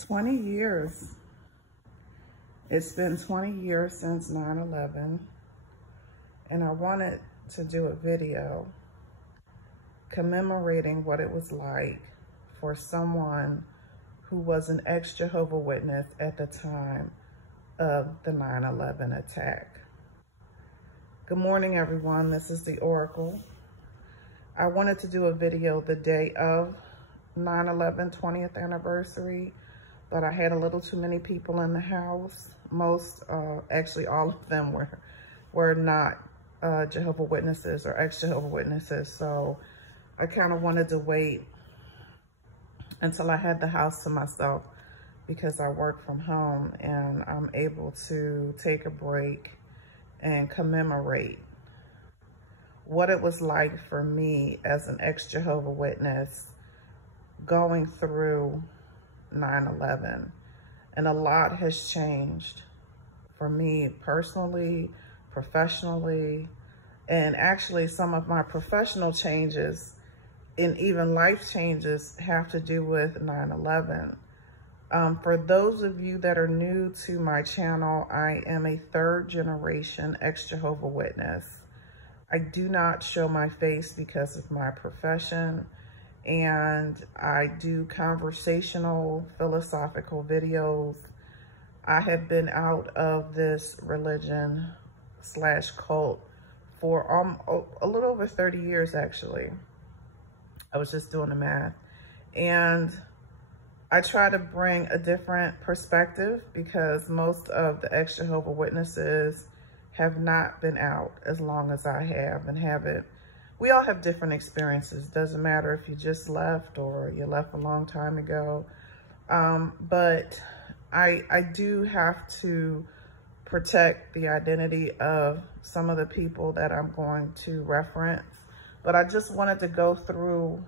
20 years. It's been 20 years since 9/11, and I wanted to do a video commemorating what it was like for someone who was an ex-Jehovah Witness at the time of the 9/11 attack. Good morning, everyone. This is the Oracle. I wanted to do a video the day of 9/11 20th anniversary, but I had a little too many people in the house. Actually all of them were not Jehovah Witnesses or ex-Jehovah Witnesses. So I kind of wanted to wait until I had the house to myself, because I work from home and I'm able to take a break and commemorate what it was like for me as an ex-Jehovah Witness going through 9/11. And a lot has changed for me personally, professionally, and actually some of my professional changes and even life changes have to do with 9/11. For those of you that are new to my channel, I am a third generation ex-Jehovah Witness. I do not show my face because of my profession, and I do conversational, philosophical videos. I have been out of this religion / cult for a little over 30 years, actually. I was just doing the math. And I try to bring a different perspective because most of the ex-Jehovah Witnesses have not been out as long as I have and haven't. We all have different experiences. Doesn't matter if you just left or you left a long time ago. But I do have to protect the identity of some of the people that I'm going to reference. But I just wanted to go through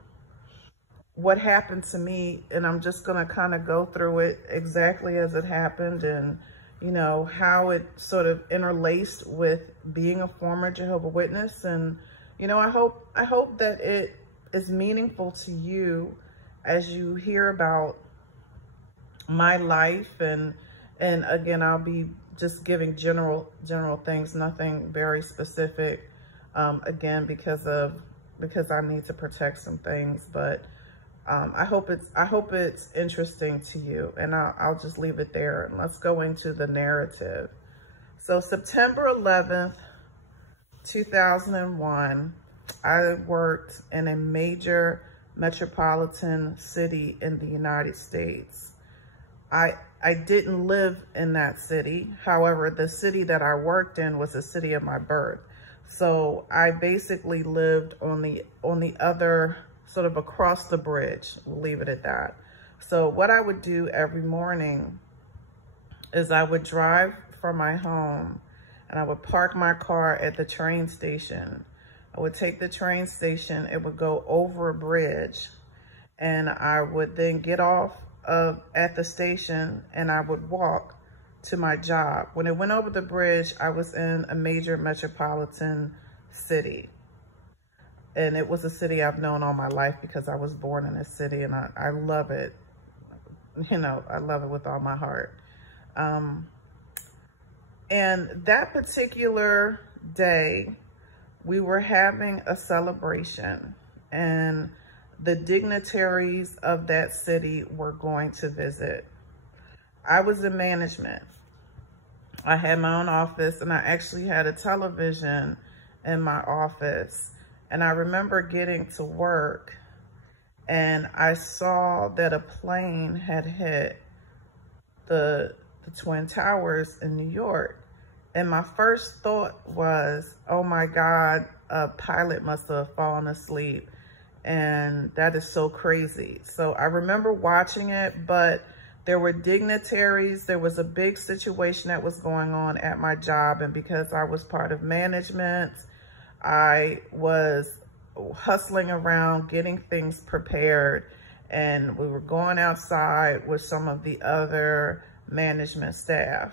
what happened to me, and I'm just going to kind of go through it exactly as it happened, and you know, how it sort of interlaced with being a former Jehovah Witness. And you know, I hope that it is meaningful to you as you hear about my life. And again, I'll be just giving general things, nothing very specific, again, because I need to protect some things. But I hope it's interesting to you, and I'll just leave it there. And let's go into the narrative. So September 11th, 2001, I worked in a major metropolitan city in the United States. I didn't live in that city. However, the city that I worked in was the city of my birth. So I basically lived on the other, sort of across the bridge. We'll leave it at that. So what I would do every morning is I would drive from my home and I would park my car at the train station. I would take the train station, it would go over a bridge, and I would then get off at the station and I would walk to my job. When it went over the bridge, I was in a major metropolitan city. And it was a city I've known all my life because I was born in this city, and I love it. You know, I love it with all my heart. And that particular day, we were having a celebration, and the dignitaries of that city were going to visit. I was in management. I had my own office, and I actually had a television in my office. And I remember getting to work, and I saw that a plane had hit the Twin Towers in New York. And my first thought was, oh my God, a pilot must have fallen asleep. And that is so crazy. So I remember watching it, but there were dignitaries. There was a big situation that was going on at my job. And because I was part of management, I was hustling around, getting things prepared, and we were going outside with some of the other management staff.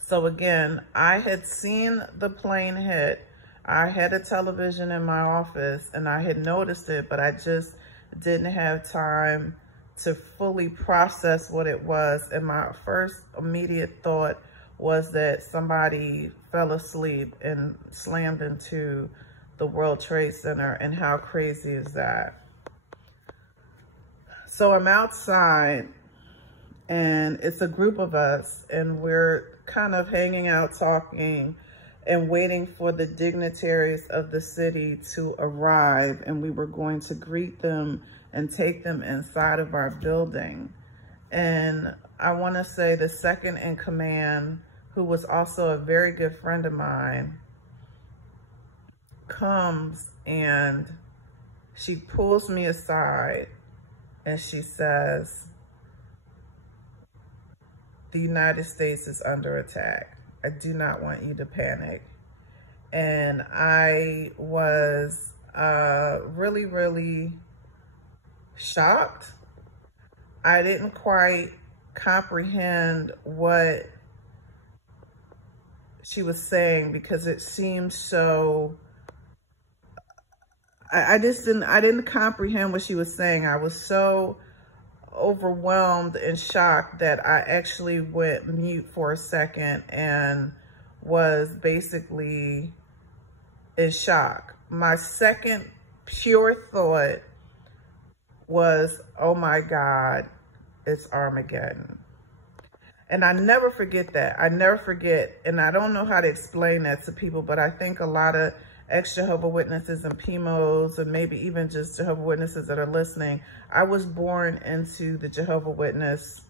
So again, I had seen the plane hit. I had a television in my office and I had noticed it, but I just didn't have time to fully process what it was. And my first immediate thought was that somebody fell asleep and slammed into the World Trade Center. And how crazy is that? So I'm outside, and it's a group of us, and we're kind of hanging out, talking, and waiting for the dignitaries of the city to arrive. And we were going to greet them and take them inside of our building. And I want to say the second in command, who was also a very good friend of mine, comes and she pulls me aside and she says, "The United States is under attack. I do not want you to panic." And I was really, really shocked. I didn't quite comprehend what she was saying because it seemed so, I didn't comprehend what she was saying. I was so overwhelmed and shocked that I actually went mute for a second and was basically in shock. My second pure thought was, oh my God, it's Armageddon. And I never forget that. I never forget. And I don't know how to explain that to people, but I think a lot of ex-Jehovah Witnesses and PMOs, and maybe even just Jehovah Witnesses that are listening, I was born into the Jehovah Witness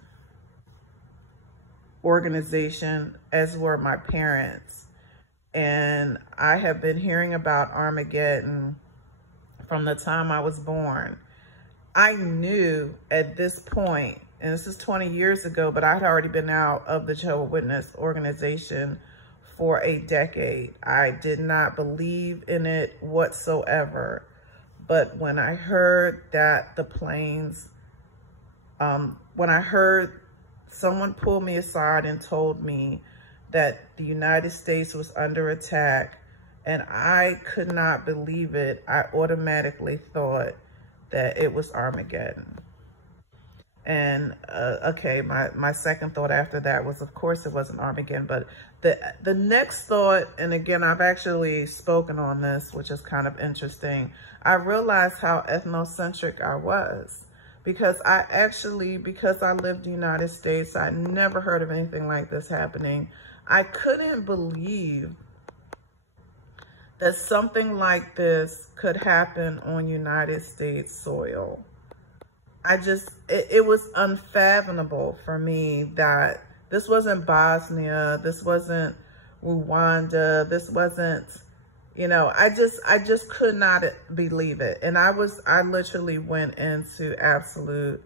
organization, as were my parents. And I have been hearing about Armageddon from the time I was born. I knew at this point, and this is 20 years ago, but I had already been out of the Jehovah Witness organization for a decade. I did not believe in it whatsoever. But when I heard that the planes, when I heard someone pull me aside and told me that the United States was under attack, and I could not believe it, I automatically thought that it was Armageddon. And okay, my second thought after that was, of course, it wasn't Armageddon. But the next thought, and again, I've actually spoken on this, which is kind of interesting. I realized how ethnocentric I was. Because I lived in the United States, I never heard of anything like this happening. I couldn't believe that something like this could happen on United States soil. It was unfathomable for me that this wasn't Bosnia, this wasn't Rwanda, this wasn't, you know, I just could not believe it. And I literally went into absolute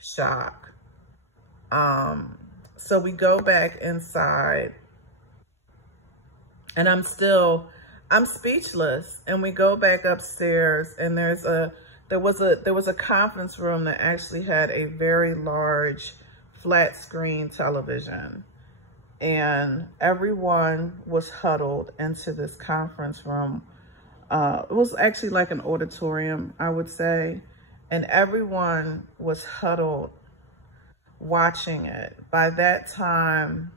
shock. So we go back inside, and I'm speechless. And we go back upstairs, and there was a conference room that actually had a very large flat screen television, and everyone was huddled into this conference room. It was actually like an auditorium, I would say, and everyone was huddled watching it. By that time,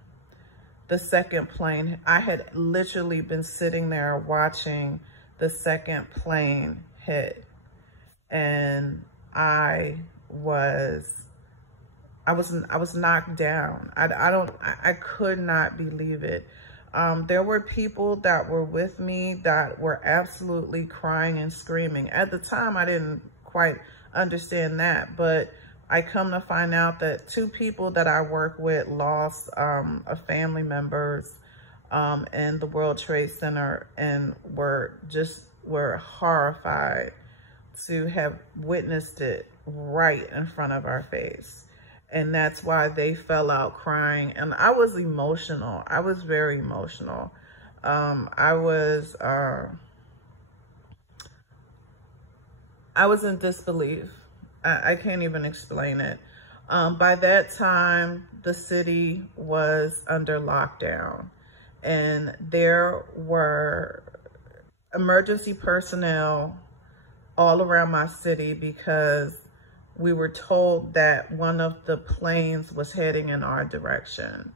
the second plane, I had literally been sitting there watching the second plane hit. And I was knocked down. I could not believe it. There were people that were with me that were absolutely crying and screaming. At the time, I didn't quite understand that, but I come to find out that 2 people that I work with lost a family members in the World Trade Center, and were horrified to have witnessed it right in front of our face. And that's why they fell out crying. And I was emotional. I was very emotional. I was in disbelief. I can't even explain it. By that time, the city was under lockdown, and there were emergency personnel all around my city, because we were told that one of the planes was heading in our direction.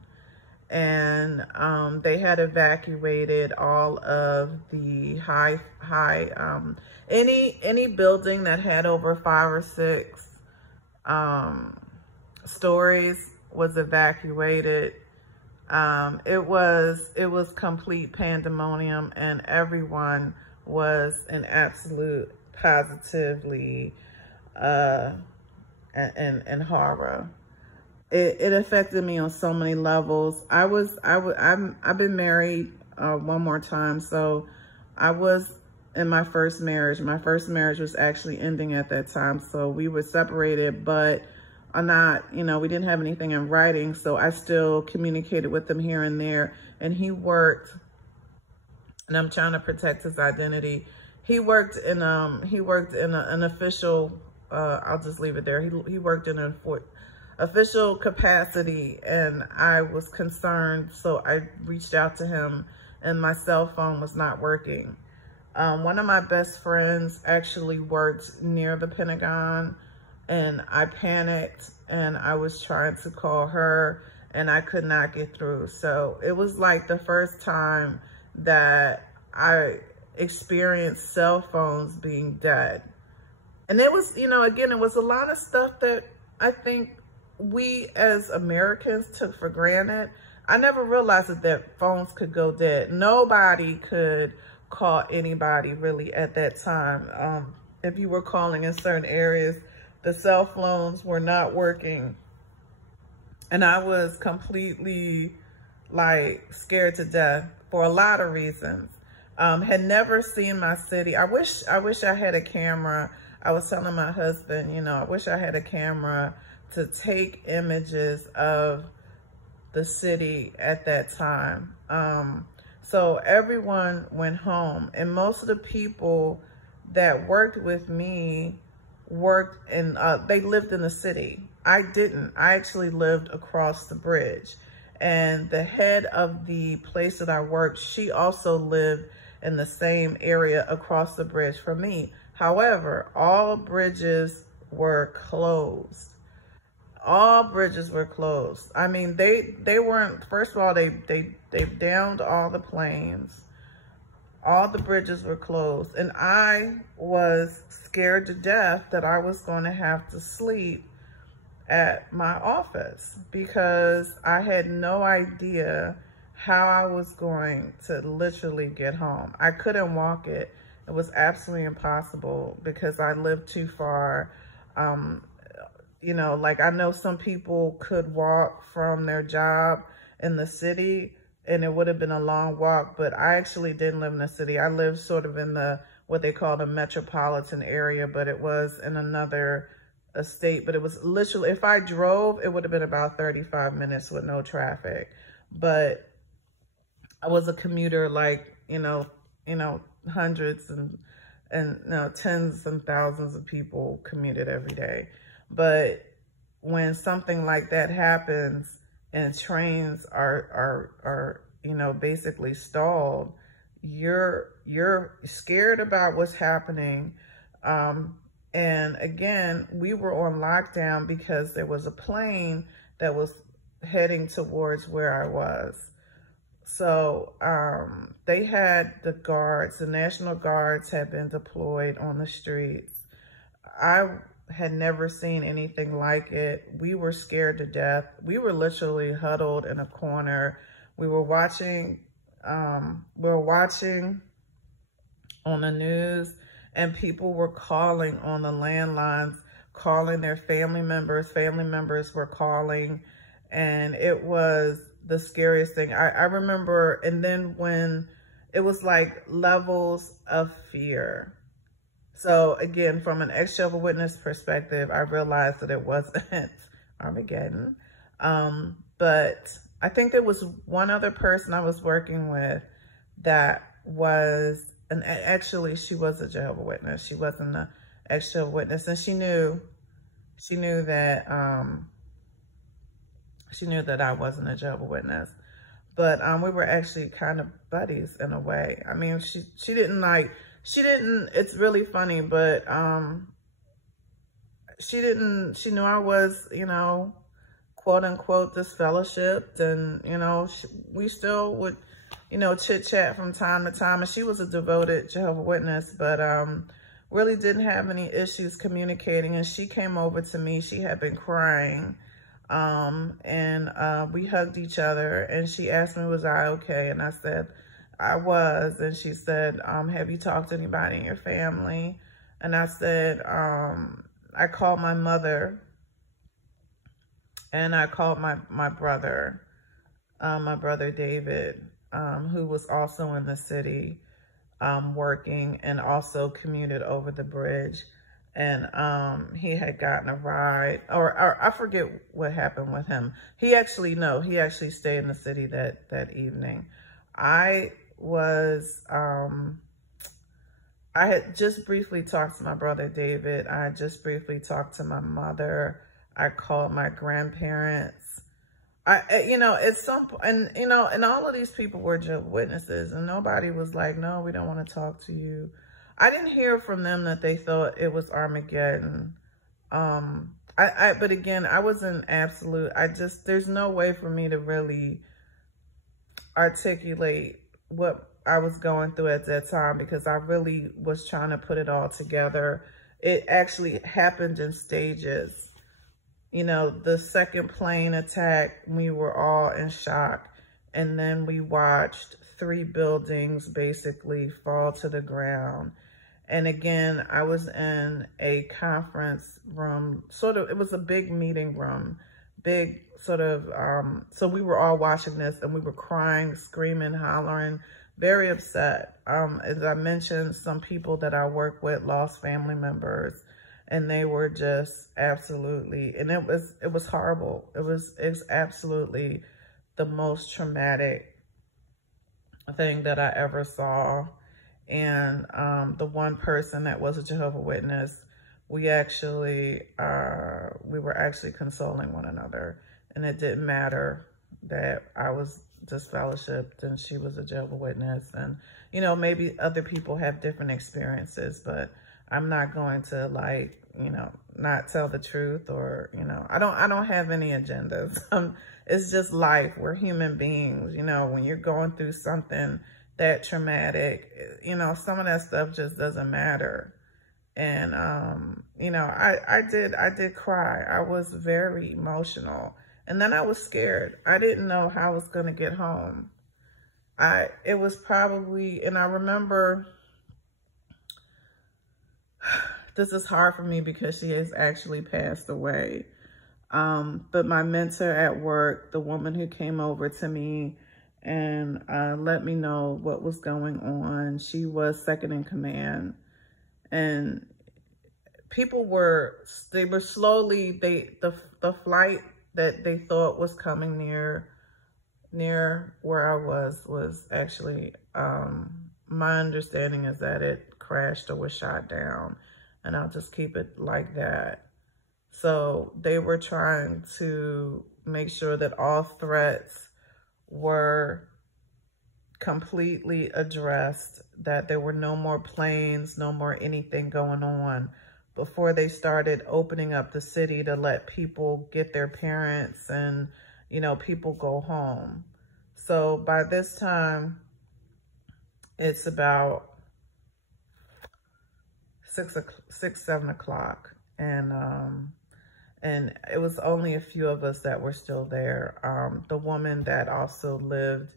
And they had evacuated all of the any building that had over 5 or 6 stories was evacuated. It was complete pandemonium, and everyone was in absolute positively and horror. It affected me on so many levels. I've been married one more time. So I was in my first marriage. My first marriage was actually ending at that time. So we were separated, but we didn't have anything in writing. So I still communicated with him here and there. And he worked, and I'm trying to protect his identity. He worked in an official, I'll just leave it there. He worked in an official capacity, and I was concerned, so I reached out to him, and my cell phone was not working. One of my best friends actually worked near the Pentagon, and I panicked, and I was trying to call her, and I could not get through. So it was like the first time that I experienced cell phones being dead. And it was, again, it was a lot of stuff that I think we as Americans took for granted. I never realized that phones could go dead. Nobody could call anybody really at that time. If you were calling in certain areas, the cell phones were not working. And I was completely scared to death for a lot of reasons. Had never seen my city. I wish I had a camera. I was telling my husband, I wish I had a camera to take images of the city at that time. So everyone went home, and most of the people that worked with me they lived in the city. I didn't. I actually lived across the bridge. And the head of the place that I worked, she also lived in the same area across the bridge from me. However, all bridges were closed. All bridges were closed. I mean, they weren't, first of all, they downed all the planes. All the bridges were closed. And I was scared to death that I was going to have to sleep at my office because I had no idea how I was going to literally get home. I couldn't walk it. It was absolutely impossible because I lived too far. I know some people could walk from their job in the city and it would have been a long walk, but I actually didn't live in the city. I lived sort of in what they call the metropolitan area, but it was in another state. But it was literally, if I drove, it would have been about 35 minutes with no traffic. But I was a commuter, hundreds and tens and thousands of people commuted every day. But when something like that happens and trains are basically stalled, you're scared about what's happening. And again, we were on lockdown because there was a plane that was heading towards where I was. So they had the National Guards had been deployed on the streets. I had never seen anything like it. We were scared to death. We were literally huddled in a corner. We were watching on the news, and people were calling on the landlines, calling their family members. Family members were calling, and it was the scariest thing. I remember, and then when it was like levels of fear. So again, from an EX Jehovah Witness perspective, I realized that it wasn't Armageddon. But I think there was one other person I was working with that was, actually she was a Jehovah Witness. She wasn't an EX Jehovah Witness, and she knew that I wasn't a Jehovah Witness. But we were actually kind of buddies in a way. I mean, she didn't, it's really funny, but she knew I was, you know, quote unquote disfellowshipped, and, you know, we still would, you know, chit chat from time to time. And she was a devoted Jehovah Witness, but really didn't have any issues communicating. And she came over to me. She had been crying, and we hugged each other, and she asked me, was I okay? And I said I was. And she said, have you talked to anybody in your family? And I said, I called my mother, and I called my brother David, who was also in the city, working, and also commuted over the bridge. And he had gotten a ride, or I forget what happened with him. He actually stayed in the city that evening. I had just briefly talked to my brother David. I had just briefly talked to my mother. I called my grandparents. You know, at some point, and, you know, and all of these people were Jehovah's Witnesses, and nobody was like, no, we don't want to talk to you. I didn't hear from them that they thought it was Armageddon. But again, I was in absolute, there's no way for me to really articulate what I was going through at that time, because I really was trying to put it all together. It actually happened in stages. You know, the second plane attack, we were all in shock. And then we watched 3 buildings basically fall to the ground. And again, I was in a conference room, it was a big meeting room, big sort of, so we were all watching this, and we were crying, screaming, hollering, very upset. As I mentioned, some people that I work with lost family members, and they were just absolutely, and it was horrible. It's absolutely the most traumatic thing that I ever saw. And the one person that was a Jehovah's Witness, we were actually consoling one another. And it didn't matter that I was disfellowshipped and she was a Jehovah's Witness. And, you know, maybe other people have different experiences, but I'm not going to, like, you know, not tell the truth, or, you know, I don't have any agendas. It's just life. We're human beings. You know, when you're going through something that traumatic, you know, some of that stuff just doesn't matter. And, you know, I did cry. I was very emotional. And then I was scared. I didn't know how I was going to get home. It was probably, and I remember, this is hard for me because she has actually passed away. But my mentor at work, the woman who came over to me and let me know what was going on, she was second in command. And people they were slowly, the flight that they thought was coming near where I was actually, my understanding is that it crashed or was shot down. And I'll just keep it like that. So they were trying to make sure that all threats were completely addressed, that there were no more planes, no more anything going on, before they started opening up the city to let people get their parents and, you know, people go home. So by this time, it's about 7 o'clock. And it was only a few of us that were still there. The woman that also lived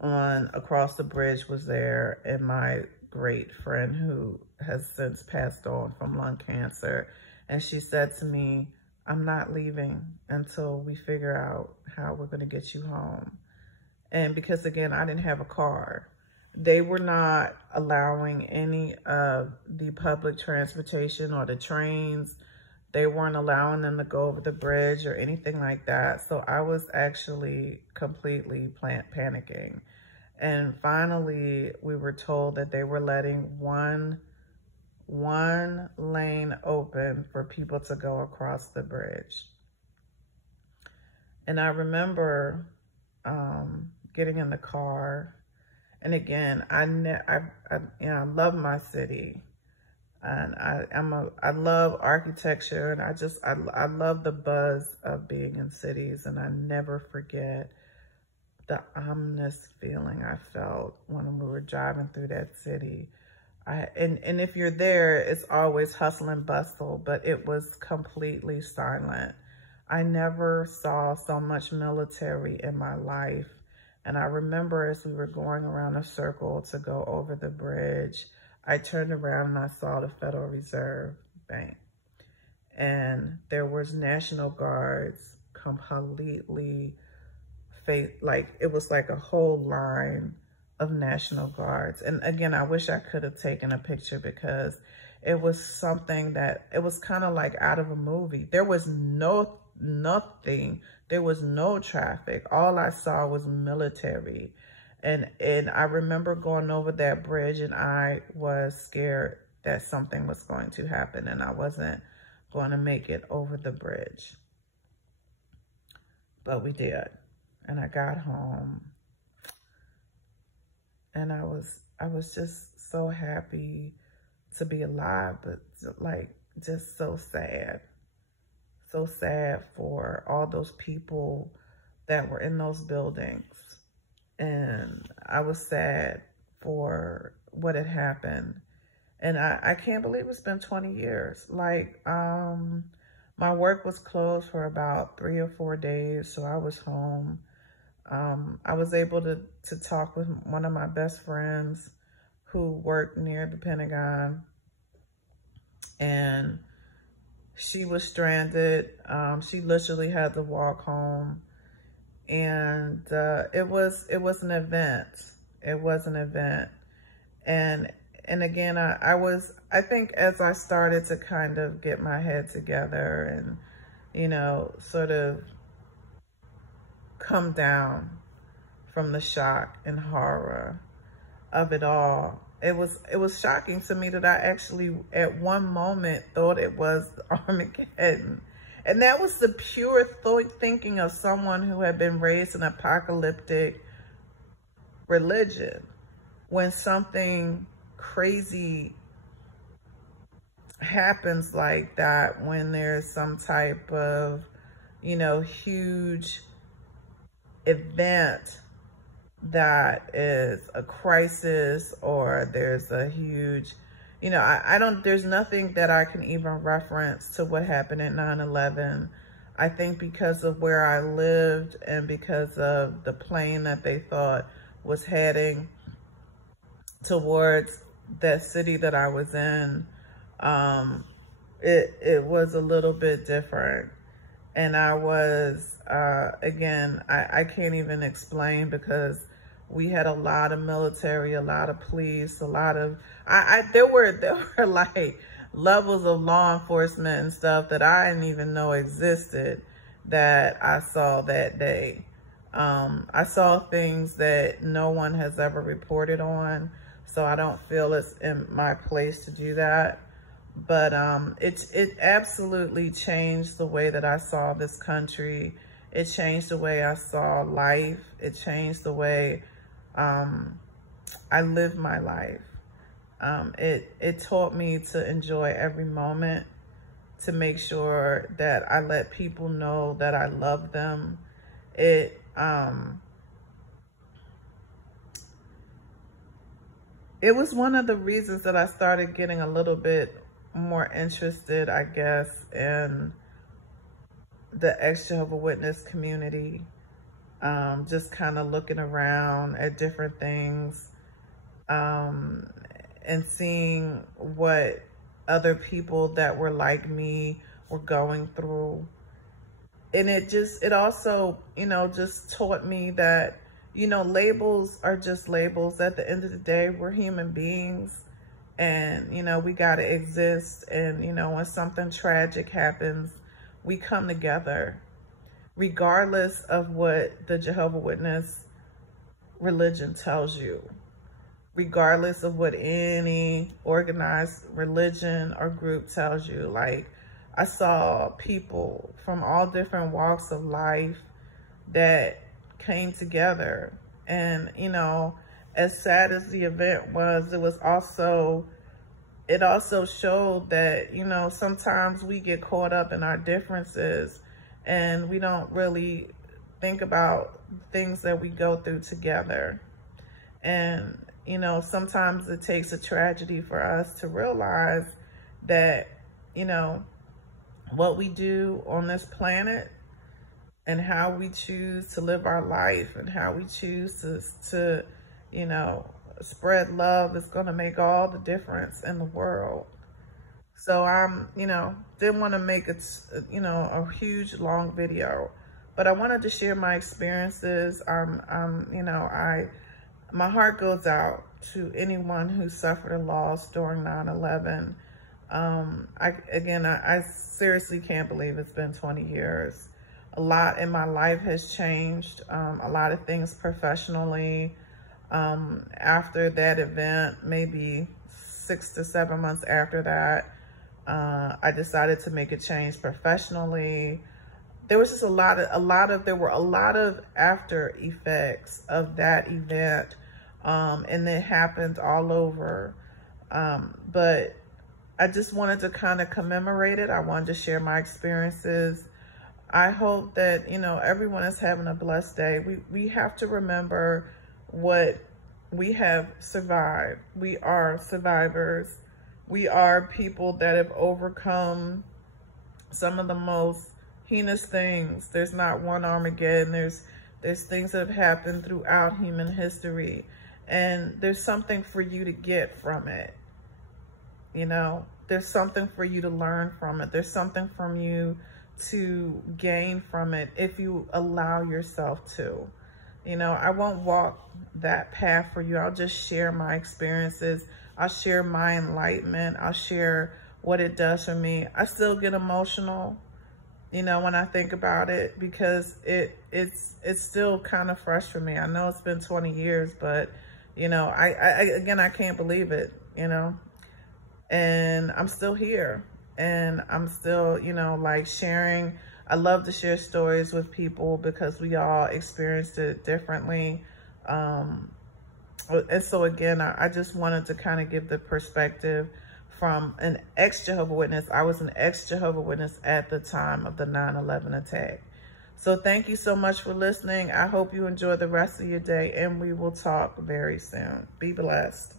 across the bridge was there, and my great friend who has since passed on from lung cancer. And she said to me, I'm not leaving until we figure out how we're going to get you home. And because, again, I didn't have a car. They were not allowing any of the public transportation or the trains. They weren't allowing them to go over the bridge or anything like that. So I was actually completely panicking. And finally, we were told that they were letting one lane open for people to go across the bridge. And I remember getting in the car. And again, I love my city. And I love architecture, and I love the buzz of being in cities, and I never forget the ominous feeling I felt when we were driving through that city. And if you're there, it's always hustle and bustle, but it was completely silent. I never saw so much military in my life. And I remember as we were going around a circle to go over the bridge, I turned around and I saw the Federal Reserve Bank. And there was National Guards completely, like it was like a whole line of National Guards. And again, I wish I could have taken a picture because it was something that, it was kind of like out of a movie. There was nothing. There was no traffic. All I saw was military. And I remember going over that bridge and I was scared that something was going to happen and I wasn't going to make it over the bridge. But we did. And I got home. And I was just so happy to be alive, but like just so sad. So sad for all those people that were in those buildings. And I was sad for what had happened. And I can't believe it's been 20 years. Like, my work was closed for about 3 or 4 days, so I was home. I was able to talk with one of my best friends who worked near the Pentagon, and she was stranded. She literally had to walk home, and it was an event. It was an event, and again, I think as I started to kind of get my head together and, you know, sort of come down from the shock and horror of it all. It was shocking to me that I actually at one moment thought it was Armageddon. And that was the pure thinking of someone who had been raised in apocalyptic religion. When something crazy happens like that, when there's some type of, you know, huge event that is a crisis, or there's a huge, you know, there's nothing that I can even reference to what happened at 9/11. I think because of where I lived and because of the plane that they thought was heading towards that city that I was in, it was a little bit different. And I was, again, I can't even explain because we had a lot of military, a lot of police, a lot of, there were like levels of law enforcement and stuff that I didn't even know existed that I saw that day. I saw things that no one has ever reported on, so I don't feel it's in my place to do that. But it absolutely changed the way that I saw this country. It changed the way I saw life. It changed the way I lived my life. It taught me to enjoy every moment, to make sure that I let people know that I love them. It was one of the reasons that I started getting a little bit more interested, I guess, in the EX Jehovah Witness community. Just kind of looking around at different things, and seeing what other people that were like me were going through. And it also, you know, just taught me that, you know, labels are just labels. At the end of the day, we're human beings. And, you know, we got to exist. And, you know, when something tragic happens, we come together, regardless of what the Jehovah Witness religion tells you, regardless of what any organized religion or group tells you. Like, I saw people from all different walks of life that came together. And, you know, as sad as the event was, it was also it also showed that, you know, sometimes we get caught up in our differences and we don't really think about things that we go through together. And, you know, sometimes it takes a tragedy for us to realize that, you know, what we do on this planet and how we choose to live our life and how we choose to you know, spread love is going to make all the difference in the world. So you know, didn't want to make it, you know, a huge long video, but I wanted to share my experiences. You know, my heart goes out to anyone who suffered a loss during 9/11. I seriously can't believe it's been 20 years. A lot in my life has changed. A lot of things professionally. After that event, maybe 6 to 7 months after that, I decided to make a change professionally. There was just there were a lot of after effects of that event. And it happened all over. But I just wanted to kind of commemorate it. I wanted to share my experiences. I hope that, you know, everyone is having a blessed day. We have to remember what we have survived. We are survivors. We are people that have overcome some of the most heinous things. There's not one Armageddon. There's things that have happened throughout human history. And there's something for you to get from it. You know, there's something for you to learn from it. There's something from you to gain from it if you allow yourself to. You know, I won't walk that path for you. I'll just share my experiences. I'll share my enlightenment. I'll share what it does for me. I still get emotional, you know, when I think about it, because it's still kind of fresh for me. I know it's been 20 years, but, you know, I can't believe it, you know, and I'm still here. And I'm still, you know, like sharing. I love to share stories with people because we all experienced it differently. And so again, I just wanted to kind of give the perspective from an ex-Jehovah Witness. I was an ex-Jehovah Witness at the time of the 9/11 attack. So thank you so much for listening. I hope you enjoy the rest of your day, and we will talk very soon. Be blessed.